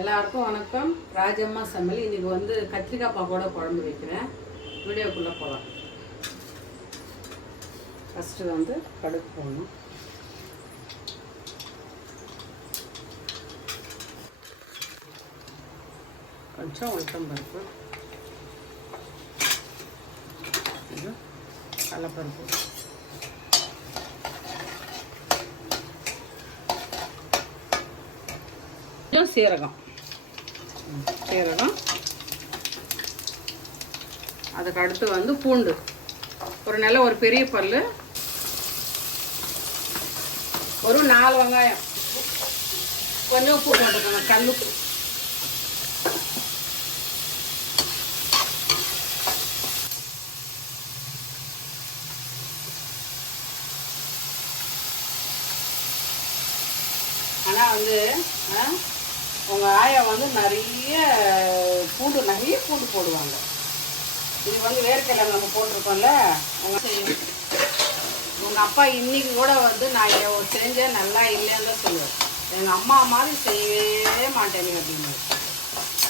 எல்லாருக்கும் வணக்கம். ராஜம்மா சமையல். இன்னைக்கு வந்து கத்திரிக்காய் பாப்போட குழம்பு வைக்கிறேன். வீடியோக்குள்ளே போகலாம். ஃபஸ்ட்டு வந்து கடுகு போடணும். கொஞ்சம் உளுத்தம் பருப்பு, கடலைப்பருப்பு, சீரகம் அதுக்கு அடுத்து வந்து பூண்டு ஒரு நல்ல ஒரு பெரிய பல்லு, ஒரு 4 வெங்காயம், கொஞ்சம் உப்பு போட்டுக்கோங்க, கல்லுப்பு. ஆனால் வந்து உங்கள் ஆயா வந்து நிறைய பூண்டு போடுவாங்க. இது வந்து வேர்க்கடலை நம்ம போட்டிருக்கோம்ல, உங்கள் அப்பா இன்னைக்கு கூட வந்து நான் செஞ்சேன் நல்லா இல்லைன்னு தான் சொல்லுவேன். எங்கள் அம்மா மாதிரி செய்யவே மாட்டேங்க அப்படின்னு.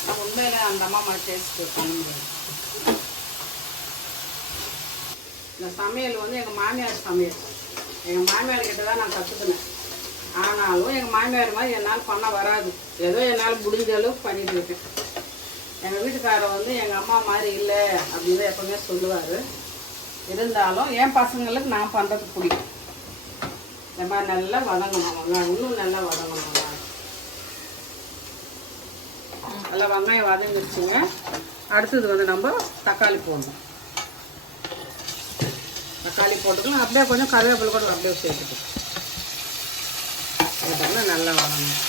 நான் உண்மையில் அந்த அம்மா மாதிரி டேஸ்ட்டு பண்ண முடியாது. இந்த சமையல் வந்து எங்கள் மாமியார் சமையல். எங்கள் மாமியார் கிட்ட தான் நான் கற்றுக்கினேன். ஆனாலும் எங்கள் மாமியார் மாதிரி என்னால் பண்ண வராது. ஏதோ என்னால் முடிஞ்ச அளவுக்கு பண்ணிட்டு இருக்கேன். எங்கள் வீட்டுக்காரர் வந்து எங்கள் அம்மா மாதிரி இல்லை அப்படின்னு எப்பவுமே சொல்லுவார். இருந்தாலும் என் பசங்களுக்கு நான் பண்ணுறது பிடிக்கும். இந்த மாதிரி நல்லா வதங்கணும், வெங்காயம் இன்னும் நல்லா வதங்கணும். நல்லா வெங்காயம் வதங்கிடுச்சுங்க. அடுத்தது வந்து நம்ம தக்காளி போடணும். தக்காளி போட்டுக்கலாம். அப்படியே கொஞ்சம் கருவேப்பிலை கூட அப்படியே சேர்த்துக்கலாம். போட்டோம்னா நல்லா வதங்கணும்.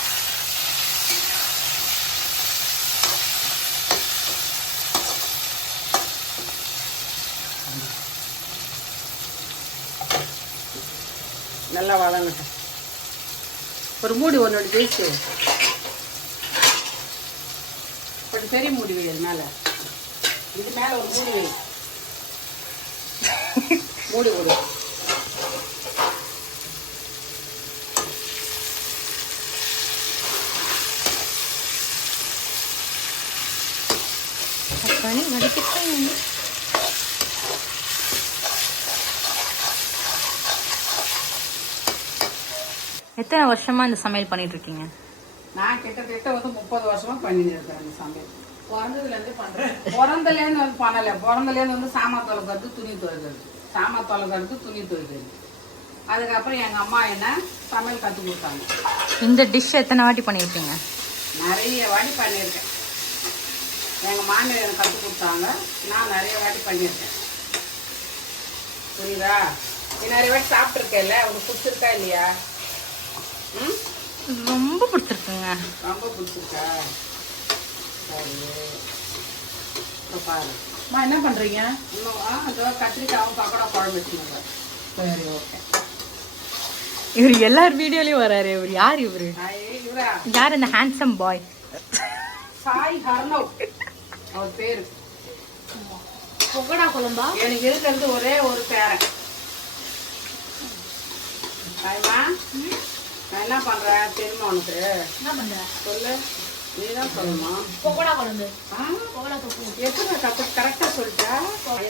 நல்லா வதங்கட்டும். ஒரு மூடி ஒன்று ஜெயிச்சு கொஞ்சம் பெரிய மூடி வை. அது மேலே இது மேலே ஒரு மூடி வை. மூடி விடு. எத்தனை வருஷமா இந்த சமையல் பண்ணிட்டு இருக்கீங்க? நான் கிட்டத்தட்ட வந்து 30 வருஷமா பண்ணிட்டு இருக்கேன் இந்த சமையல். பிறந்ததுலேருந்து பண்றேன். பிறந்தலேருந்து வந்து பண்ணலை. பிறந்தலேருந்து வந்து சாமான் தொலைக்கிறது, துணி துவைக்கிறது, சாமான் தொலைக்கிறது, துணி துவைக்கிறது. அதுக்கப்புறம் எங்கள் அம்மா என்ன சமையல் கற்றுக் கொடுத்தாங்க. இந்த டிஷ் எத்தனை வாட்டி பண்ணியிருக்கீங்க? நிறைய வாட்டி பண்ணியிருக்கேன். எங்கள் மாமியார் எனக்கு கற்றுக் கொடுத்தாங்க. நான் நிறைய வாட்டி பண்ணியிருக்கேன். புரியுதா? நீ நிறைய வாட்டி சாப்பிட்ருக்கேல்ல, உனக்கு பிடிச்சிருக்கா இல்லையா? ம், ரொம்ப பிடிச்சிருக்குங்க. ரொம்ப பிடிச்சிருக்கா? சரி, இப்போ பாரு. அம்மா என்ன பண்றீங்க? இன்னும் அதோ கத்திரிக்காவும் பக்கோடா குழம்பு வச்சுருங்க. சரி, ஓகே. இவர் எல்லார் வீடியோலயும் வராரு. இவர் யார்? இவரு இவரா? யார்? இந்த ஹேண்ட்ஸம் பாய் சாய் ஹர்னவ் அவர் பேரு. பக்கோடா குழம்பா? எனக்கு இருக்கிறது ஒரே ஒரு பேரன். சாய்மா, நான் என்ன பண்றேன் தெரியுமா உனக்கு? என்ன பண்ற? சொல்லு, நீ தான் சொல்லணும். பக்கோடா குழம்பு. பக்கோடா தொக்கு. எப்படி கரெக்டாக சொல்லிட்டா?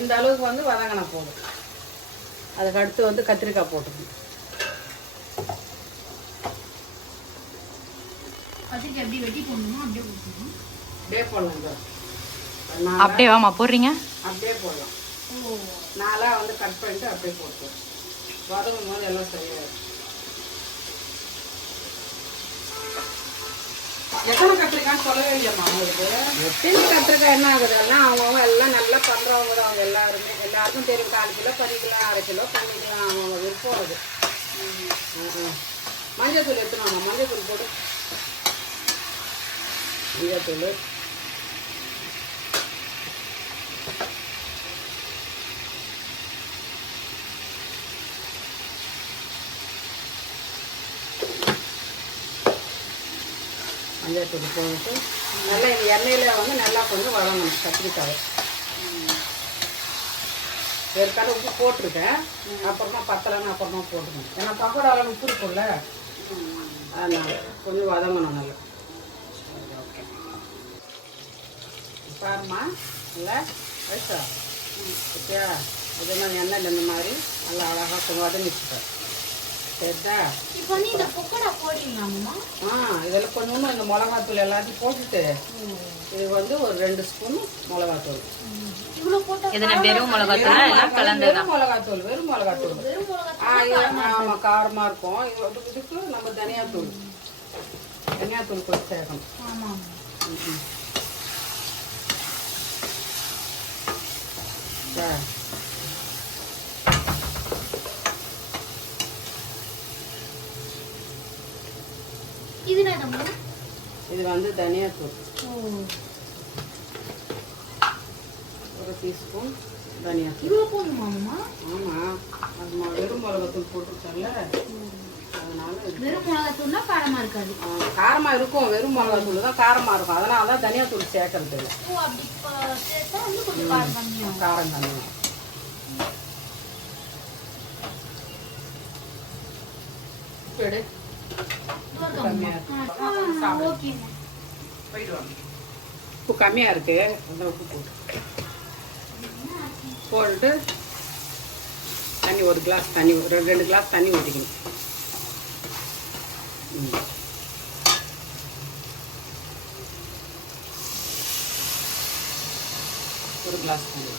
இந்த அளவுக்கு வந்து வதங்கின போதும். அதுக்கு அடுத்து வந்து கத்திரிக்காய் போட்டுக்கணும். கத்திரிக்காய் எப்படி வெட்டி போடணுமா? அப்படியே போடணும். அப்படியே போடலாம். அப்படியே வாமா போடுறீங்க? அப்படியே போடலாம். நாளாக வந்து கட் பண்ணிட்டு அப்படியே போட்டுருவோம். வதங்கும் போது எல்லாம் சரியாயிடும். எத்தனை கத்திரிக்காய் சொல்லவே இல்லையம்மா அவங்களுக்கு. எத்தனை கத்திரிக்காய் என்ன ஆகுது? எல்லாம் அவங்கவுங்க எல்லாம் நல்லா பண்ணுறவங்க தான். அவங்க எல்லாருக்கும் தெரியும். 4 கிலோ, 10 கிலோ, 1/2 கிலோ பண்ணிக்கலாம். அவங்க விருப்பம் அது. மஞ்சள் எடுத்துனாங்க. மஞ்சள் தூள் போட்டு, மஞ்சள் தூள், மஞ்சள் தூள் போட்டு நல்லா இந்த எண்ணெயில் வந்து நல்லா கொஞ்சம் வதங்கணும் கத்திரிக்காய். ஏற்கனவே உப்பு போட்டிருக்கேன். அப்புறமா பத்தலைன்னு அப்புறமா போட்டுக்கணும். ஏன்னா பக்கோடாவில் உப்பு இருக்கும்ல, அதனால் கொஞ்சம் வதங்கணும் நல்லா. ஓகே. பாருமா இல்லை வயசா ஓகே இதெல்லாம் எண்ணெயில் இந்த மாதிரி நல்லா அழகாக கொஞ்சம் வதங்கிச்சுட்டேன் சரிதா. இப்போ வந்து இந்த பக்கோடா போடுறீங்களாம்மா? இதில் கொஞ்சம் இந்த மிளகாத்தூள் எல்லாத்தையும் போட்டுட்டு இது வந்து ஒரு 2 ஸ்பூன் மிளகாத்தூள். இவ்வளோ போட்டால் எதுனா வெறும் மிளகாத்தூள் எல்லாம் கலந்து வெறும் மிளகாத்தூள் வெறும் மிளகா ஆமாம் காரமாக இருக்கும். இதுக்கு நம்ம தனியாத்தூள் கொஞ்சம் சேர்க்கணும். ஆமாம். இது என்னம்மா? இது வந்து தனியாத்தூள் ஓ, 1 டீஸ்பூன் தனியாத்தூள். இவ்வளோ போடணுமாம்மா? ஆமாம் அது வெறும் மிளகாத்தூள் போட்டுருச்சோம்ல அதனால வெறும் மிளகாத்தூள்னா காரமா இருக்காது. காரமாக இருக்கும். வெறும் மிளகாத்தூள் தான் காரமாக இருக்கும். அதனால தான் தனியாத்தூள் சேர்க்கறது இல்லை. ஓ, அப்படி சேர்த்தா வந்து கொஞ்சம் காரம் கம்மியாகும். காரம் கம்மியாக எடு. ஓகேம்மா. உப்பு கம்மியாக இருக்கு. அந்த உப்பு போட்டு தண்ணி 1 கிளாஸ் தண்ணி 2 கிளாஸ் தண்ணி ஊற்றிக்கணும். ஒரு கிளாஸ் தண்ணி.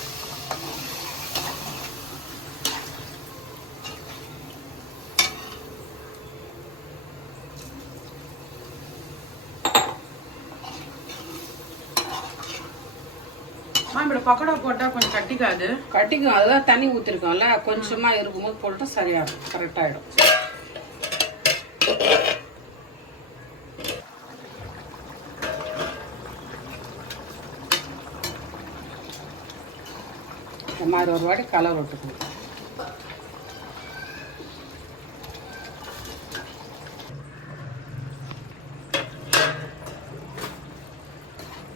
இப்படி பக்கோடா போட்டா கொஞ்சம் கட்டிக்காது. கட்டிக்கும். அதுதான் தண்ணி ஊற்றிருக்கோம்ல கொஞ்சமா இருக்கும்போது போட்டு சரியாகும். கரெக்டாகிடும். இந்த மாதிரி ஒரு வாட்டி கலர் விட்டுக்கணும்.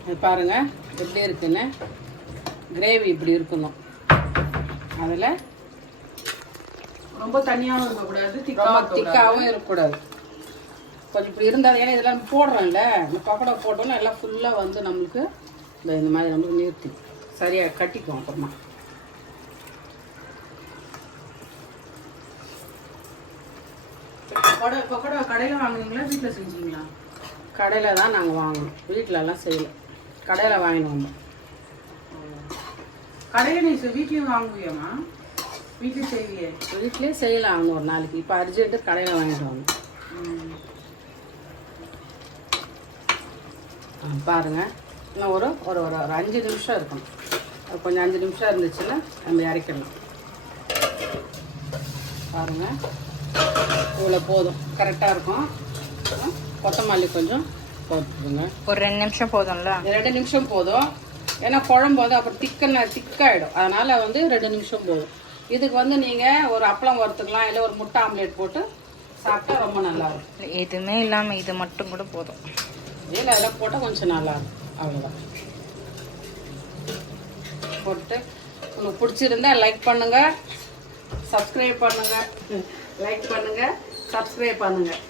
இது பாருங்க எப்படி இருக்குன்னு. கிரேவி இப்படி இருக்கணும். அதில் ரொம்ப தனியாகவும் இருக்கக்கூடாது, ரொம்ப திக்காகவும் இருக்கக்கூடாது. கொஞ்சம் இப்படி இருந்தால் ஏன்னா இதெல்லாம் போடுறோம்ல இந்த பக்கோடா போட்டோன்னா எல்லாம் ஃபுல்லாக வந்து நம்மளுக்கு இந்த மாதிரி நம்மளுக்கு நிறுத்தி சரியாக கட்டிக்குவோம். அப்புறமா பக்கோடா கடையில் வாங்குனீங்களா வீட்டில் செஞ்சீங்களா? கடையில் தான் நாங்கள் வாங்கணும். வீட்டிலலாம் செய்யலை. கடையில் வாங்கிட்டு வந்தோம். கடையில் நீ வீட்லேயும் வாங்குவியாம்மா? வீட்டில் செய்வியே? வீட்லேயே செய்யலாம் ஒரு நாளைக்கு. இப்போ அர்ஜென்ட்டு கடையில் வாங்கிட்டு வந்தோம். பாருங்கள் இன்னும் ஒரு ஒரு ஒரு 5 நிமிஷம் இருக்கணும். அது கொஞ்சம் 5 நிமிஷம் இருந்துச்சுன்னா நம்ம இறக்கிடலாம். பாருங்கள் இவ்வளோ போதும். கரெக்டாக இருக்கும். கொத்தமல்லி கொஞ்சம் போட்டுருங்க. ஒரு 2 நிமிஷம் போதும்ல? 2 நிமிஷம் போதும். ஏன்னா குழம்பு வந்து அப்புறம் திக்காயிடும். அதனால் வந்து 2 நிமிஷம் போதும். இதுக்கு வந்து நீங்கள் ஒரு அப்பளம் வறுத்துக்கலாம், இல்லை ஒரு முட்டை ஆம்லேட் போட்டு சாப்பிட்டா ரொம்ப நல்லாயிருக்கும். எதுவுமே இல்லாமல் இது மட்டும் கூட போதும். இல்லை அதெல்லாம் போட்டால் கொஞ்சம் நல்லாயிருக்கும். அவ்வளோதான். போட்டு உங்களுக்கு பிடிச்சிருந்தா லைக் பண்ணுங்கள், சப்ஸ்கிரைப் பண்ணுங்கள். லைக் பண்ணுங்கள், சப்ஸ்கிரைப் பண்ணுங்கள்.